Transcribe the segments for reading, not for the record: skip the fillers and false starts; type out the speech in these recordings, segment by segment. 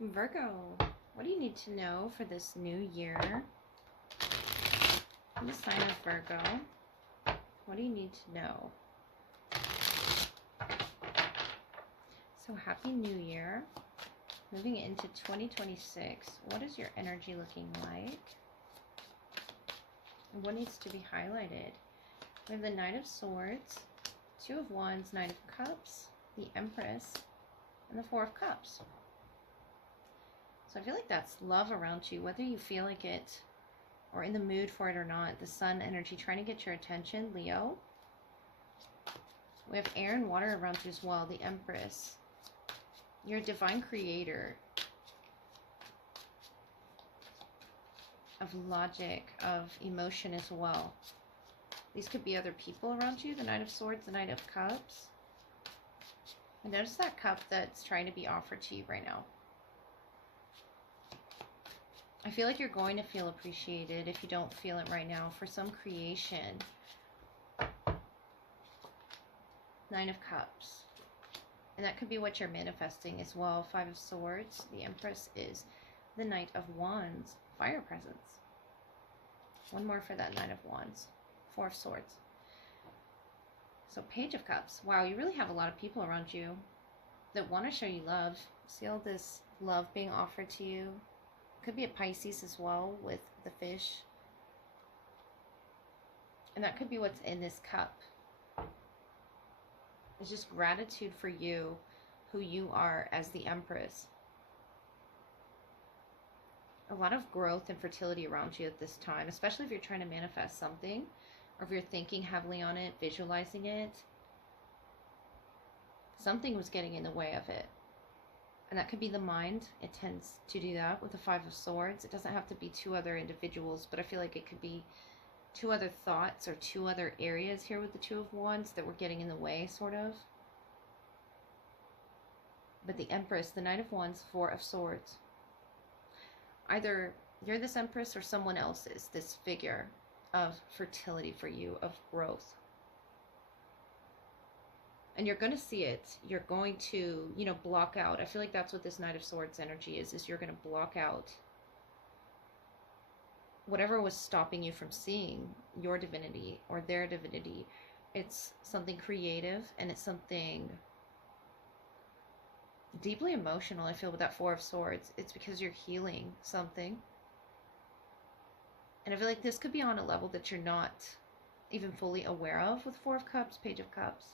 Virgo, what do you need to know for this new year? The sign of Virgo, what do you need to know? So happy new year. Moving into 2026, what is your energy looking like? And what needs to be highlighted? We have the Knight of Swords, Two of Wands, Knight of Cups, the Empress, and the Four of Cups. So I feel like that's love around you, whether you feel like it or in the mood for it or not. The Sun energy trying to get your attention, Leo. We have air and water around you as well, the Empress. You're a divine creator of logic, of emotion as well. These could be other people around you, the Knight of Swords, the Knight of Cups. And notice that cup that's trying to be offered to you right now. I feel like you're going to feel appreciated if you don't feel it right now for some creation. Nine of Cups. And that could be what you're manifesting as well. Five of Swords. The Empress is the Knight of Wands. Fire presence. One more for that Knight of Wands. Four of Swords. So Page of Cups. Wow, you really have a lot of people around you that want to show you love. See all this love being offered to you. Could be a Pisces as well with the fish. And that could be what's in this cup. It's just gratitude for you, who you are as the Empress. A lot of growth and fertility around you at this time, especially if you're trying to manifest something, or if you're thinking heavily on it, visualizing it. Something was getting in the way of it. And that could be the mind. It tends to do that with the Five of Swords. It doesn't have to be two other individuals, but I feel like it could be two other thoughts or two other areas here with the Two of Wands that were getting in the way, sort of. But the Empress, the Knight of Wands, Four of Swords. Either you're this Empress or someone else is this figure of fertility for you, of growth. And you're going to see it. You're going to, block out. I feel like that's what this Knight of Swords energy is you're going to block out whatever was stopping you from seeing your divinity or their divinity. It's something creative, and it's something deeply emotional, I feel, with that Four of Swords. It's because you're healing something. And I feel like this could be on a level that you're not even fully aware of with Four of Cups, Page of Cups.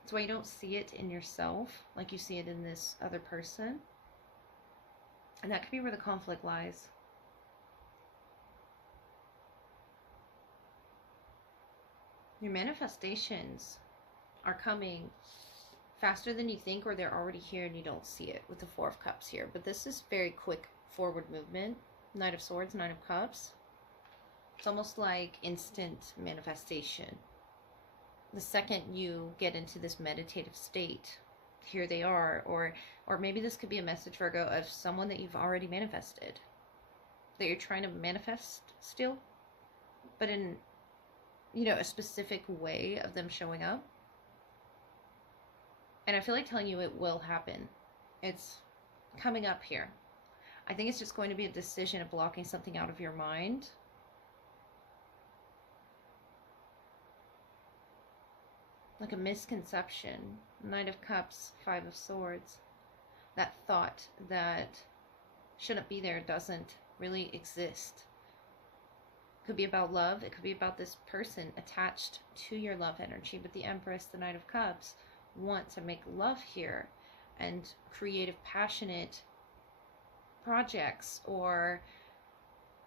That's why you don't see it in yourself like you see it in this other person. And that could be where the conflict lies. Your manifestations are coming faster than you think, or they're already here and you don't see it with the Four of Cups here. But this is very quick forward movement. Knight of Swords, Knight of Cups. It's almost like instant manifestation. The second you get into this meditative state, here they are. Or maybe this could be a message, Virgo, of someone that you've already manifested, that you're trying to manifest still, but in, a specific way of them showing up. And I feel like telling you it will happen. It's coming up here. I think it's just going to be a decision of blocking something out of your mind. Like a misconception. Knight of Cups, Five of Swords. That thought that shouldn't be there doesn't really exist. It could be about love. It could be about this person attached to your love energy. But the Empress, the Knight of Cups, want to make love here and creative, passionate projects, or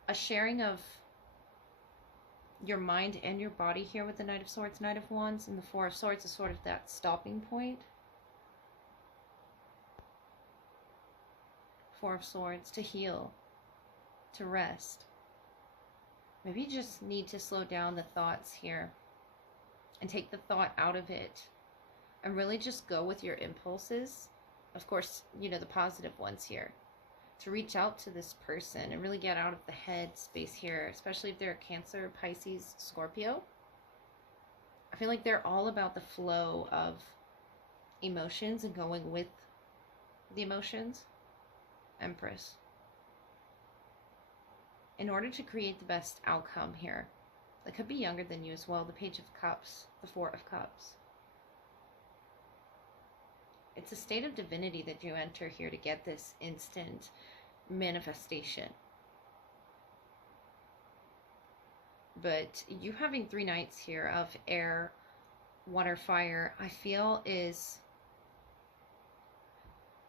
a sharing of your mind and your body here with the Knight of Swords, Knight of Wands, and the Four of Swords is sort of that stopping point. Four of Swords, to heal, to rest. Maybe you just need to slow down the thoughts here and take the thought out of it and really just go with your impulses. Of course, the positive ones here. To reach out to this person and really get out of the head space here, especially if they're a Cancer, Pisces, Scorpio. I feel like they're all about the flow of emotions and going with the emotions. Empress. In order to create the best outcome here, that could be younger than you as well, the Page of Cups, the Four of Cups. It's a state of divinity that you enter here to get this instant manifestation. But you having 3 knights here of air, water, fire, I feel is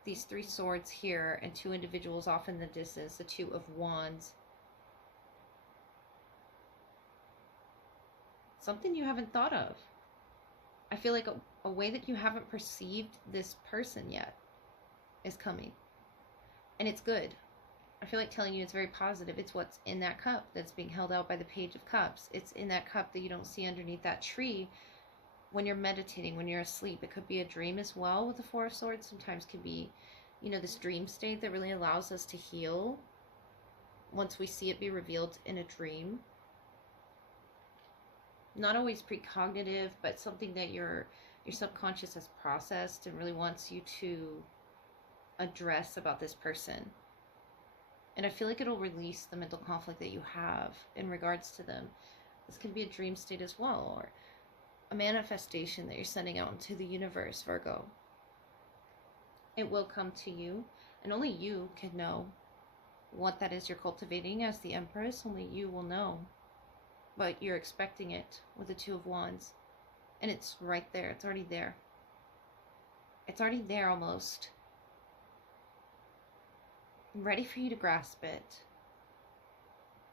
these 3 swords here and 2 individuals off in the distance, the 2 of wands. Something you haven't thought of. I feel like a way that you haven't perceived this person yet is coming. And it's good. I feel like telling you it's very positive. It's what's in that cup that's being held out by the Page of Cups. It's in that cup that you don't see underneath that tree when you're meditating, when you're asleep. It could be a dream as well with the Four of Swords. Sometimes can be, you know, this dream state that really allows us to heal once we see it be revealed in a dream. Not always precognitive, but something that your subconscious has processed and really wants you to address about this person. And I feel like it'll release the mental conflict that you have in regards to them. This could be a dream state as well, or a manifestation that you're sending out into the universe, Virgo. It will come to you, and only you can know what that is you're cultivating as the Empress. Only you will know. But you're expecting it with the Two of Wands. And it's right there. It's already there. It's already there almost. I'm ready for you to grasp it.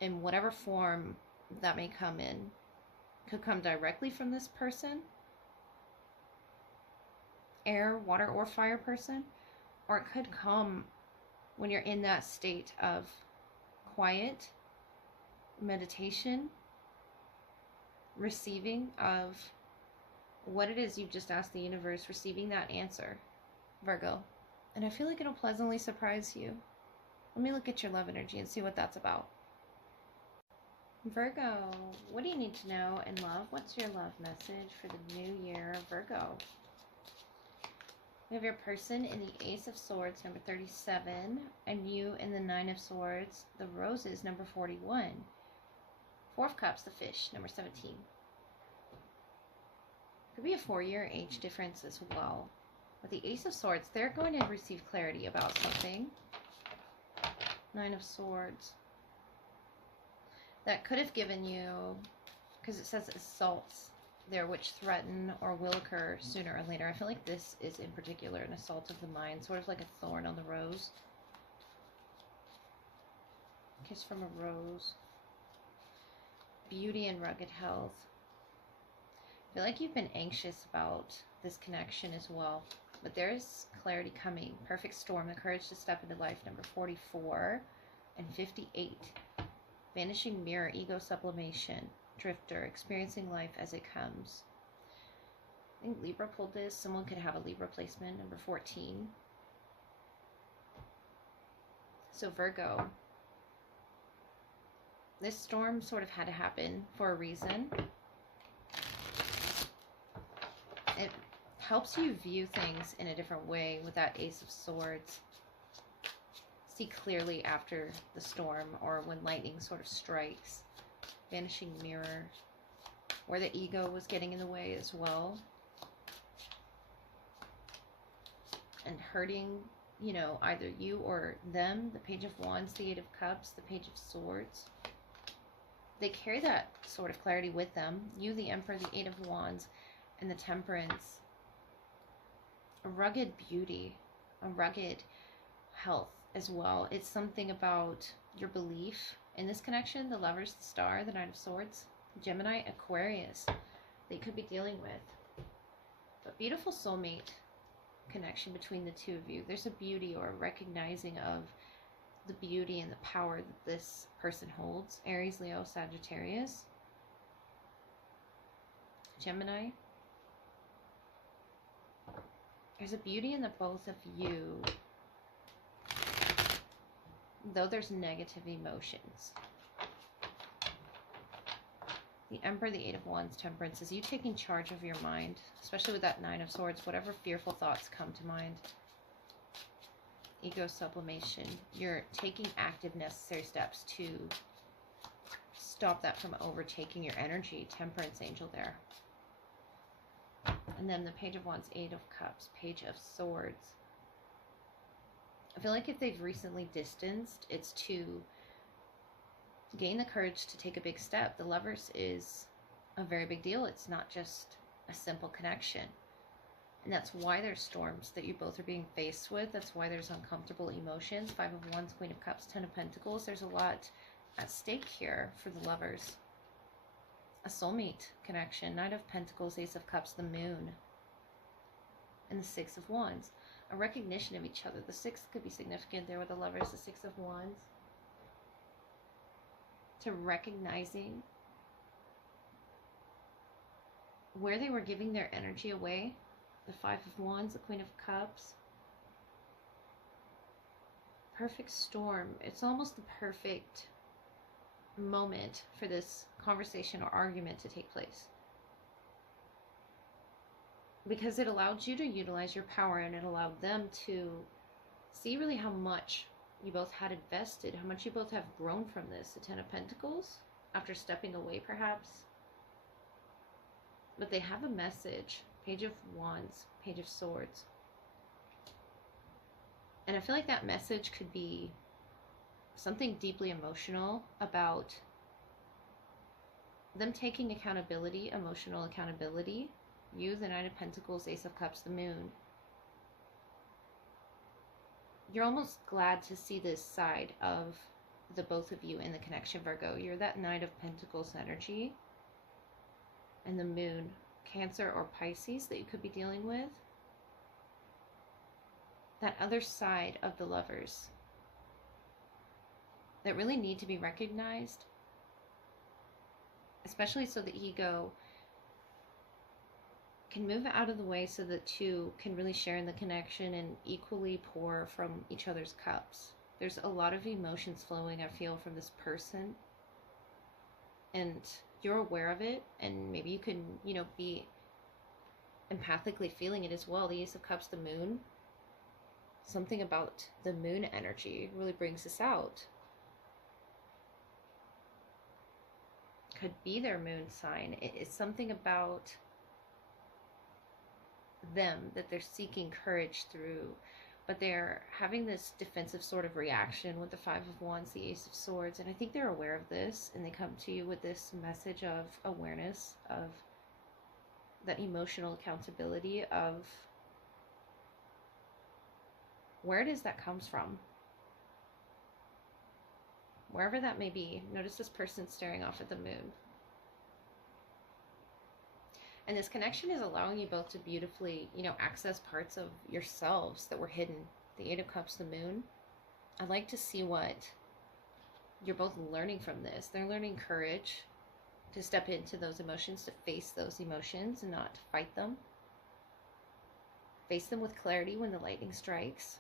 In whatever form that may come in. Could come directly from this person. Air, water, or fire person. Or it could come when you're in that state of quiet, meditation, receiving of what it is you've just asked the universe, receiving that answer, Virgo. And I feel like it'll pleasantly surprise you. Let me look at your love energy and see what that's about. Virgo, what do you need to know in love? What's your love message for the new year, Virgo? We have your person in the Ace of Swords, number 37, and you in the 9 of Swords, the Roses, number 41. 4 of Cups, the Fish, number 17. Could be a 4-year age difference as well. With the Ace of Swords, they're going to receive clarity about something. 9 of Swords. That could have given you, because it says assaults there, which threaten or will occur sooner or later. I feel like this is in particular an assault of the mind, sort of like a thorn on the rose. Kiss from a rose. Beauty and rugged health. I feel like you've been anxious about this connection as well, but there's clarity coming. Perfect storm, the courage to step into life, number 44 and 58. Vanishing mirror, ego sublimation, drifter, experiencing life as it comes. I think Libra pulled this. Someone could have a Libra placement, number 14. So Virgo, this storm sort of had to happen for a reason. It helps you view things in a different way with that Ace of Swords. See clearly after the storm, or when lightning sort of strikes. Vanishing mirror, where the ego was getting in the way as well. And hurting, you know, either you or them. The Page of Wands, the 8 of Cups, the Page of Swords. They carry that sort of clarity with them. You, the Emperor, the 8 of Wands, and the Temperance. A rugged beauty, a rugged health as well. It's something about your belief in this connection. The Lovers, the Star, the 9 of Swords, Gemini, Aquarius, they could be dealing with. But beautiful soulmate connection between the two of you. There's a beauty or a recognizing of the beauty and the power that this person holds. Aries, Leo, Sagittarius, Gemini. There's a beauty in the both of you, though there's negative emotions. The Emperor, the 8 of Wands, Temperance, is you taking charge of your mind, especially with that 9 of Swords, whatever fearful thoughts come to mind. ego sublimation. You're taking active, necessary steps to stop that from overtaking your energy. Temperance angel there. And then the Page of Wands, Eight of Cups, Page of Swords. I feel like if they've recently distanced, it's to gain the courage to take a big step. The Lovers is a very big deal. It's not just a simple connection. And that's why there's storms that you both are being faced with. That's why there's uncomfortable emotions. Five of Wands, Queen of Cups, Ten of Pentacles. There's a lot at stake here for the Lovers. A soulmate connection. Knight of Pentacles, Ace of Cups, the Moon. And the Six of Wands. A recognition of each other. The Six could be significant there with the Lovers. The Six of Wands. To recognizing where they were giving their energy away. The Five of Wands, the Queen of Cups. Perfect storm. It's almost the perfect moment for this conversation or argument to take place. Because it allowed you to utilize your power, and it allowed them to see really how much you both had invested, how much you both have grown from this. The Ten of Pentacles, after stepping away perhaps. But they have a message. Page of Wands, Page of Swords. And I feel like that message could be something deeply emotional about them taking accountability, emotional accountability. You, the Knight of Pentacles, Ace of Cups, the Moon. You're almost glad to see this side of the both of you in the connection, Virgo. You're that Knight of Pentacles energy. And the Moon, Cancer or Pisces that you could be dealing with. That other side of the Lovers that really need to be recognized, especially so the ego can move out of the way so that two can really share in the connection and equally pour from each other's cups. There's a lot of emotions flowing, I feel, from this person, and you're aware of it, and maybe you can, be empathically feeling it as well. The Ace of Cups, the Moon. Something about the Moon energy really brings this out. Could be their moon sign. It's something about them that they're seeking courage through, but they're having this defensive sort of reaction with the Five of Wands, the Ace of Swords, and I think they're aware of this, and they come to you with this message of awareness, of that emotional accountability, of where it is that comes from. Wherever that may be. Notice this person staring off at the moon. And this connection is allowing you both to beautifully, access parts of yourselves that were hidden. The Eight of Cups, the Moon. I'd like to see what you're both learning from this. They're learning courage to step into those emotions, to face those emotions and not fight them. Face them with clarity when the lightning strikes.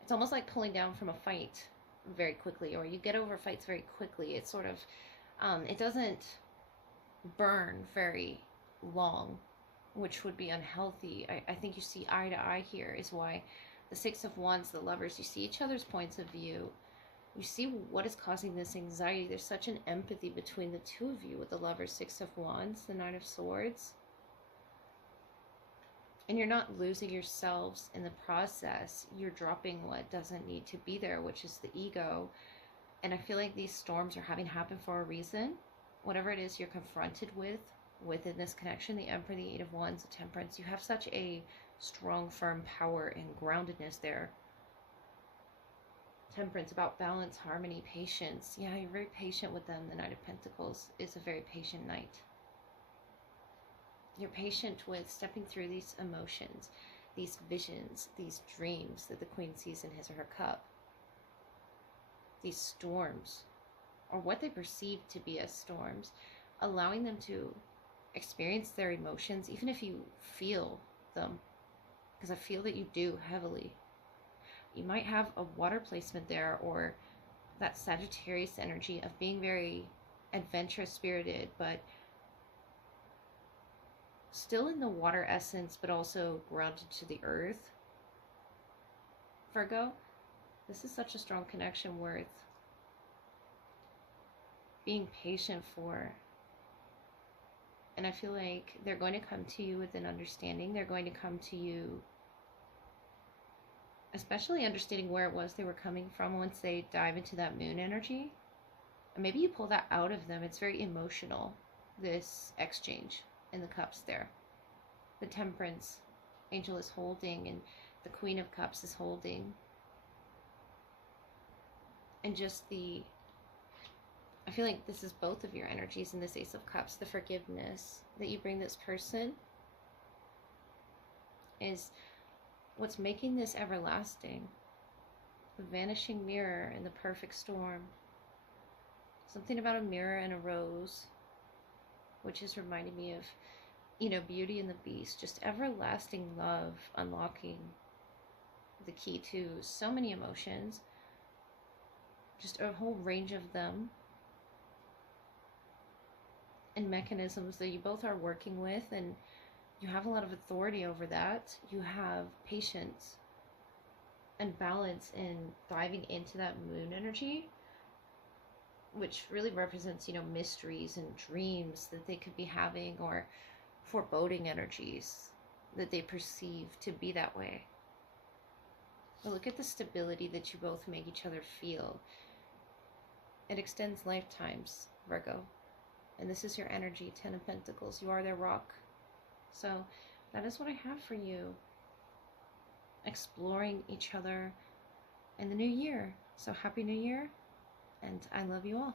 It's almost like pulling down from a fight very quickly, or you get over fights very quickly. It's sort of, it doesn't burn very long, which would be unhealthy. I think you see eye to eye here is why the Six of Wands, the Lovers, you see each other's points of view. You see what is causing this anxiety. There's such an empathy between the two of you with the Lovers, Six of Wands, the Knight of Swords. And you're not losing yourselves in the process. You're dropping what doesn't need to be there, which is the ego. And I feel like these storms are having happen for a reason. Whatever it is you're confronted with within this connection, the Emperor, the Eight of Wands, the Temperance, you have such a strong, firm power and groundedness there. Temperance, about balance, harmony, patience. Yeah, you're very patient with them. The Knight of Pentacles is a very patient knight. You're patient with stepping through these emotions, these visions, these dreams that the Queen sees in his or her cup. These storms, or what they perceive to be as storms, allowing them to experience their emotions, even if you feel them, because I feel that you do heavily. You might have a water placement there, or that Sagittarius energy of being very adventurous spirited, but still in the water essence, but also grounded to the earth. Virgo, this is such a strong connection worth being patient for. And I feel like they're going to come to you with an understanding. They're going to come to you, especially understanding where it was they were coming from once they dive into that moon energy. And maybe you pull that out of them. It's very emotional, this exchange in the cups there. The Temperance angel is holding, and the Queen of Cups is holding. And just I feel like this is both of your energies in this Ace of Cups. The forgiveness that you bring this person is what's making this everlasting. The vanishing mirror and the perfect storm. Something about a mirror and a rose, which is reminding me of, Beauty and the Beast. Just everlasting love, unlocking the key to so many emotions. Just a whole range of them. And mechanisms that you both are working with, and you have a lot of authority over that. You have patience and balance in diving into that moon energy, which really represents, mysteries and dreams that they could be having, or foreboding energies that they perceive to be that way. But look at the stability that you both make each other feel. It extends lifetimes, Virgo. And this is your energy, 10 of Pentacles. You are their rock. So that is what I have for you. Exploring each other in the new year. So happy new year. And I love you all.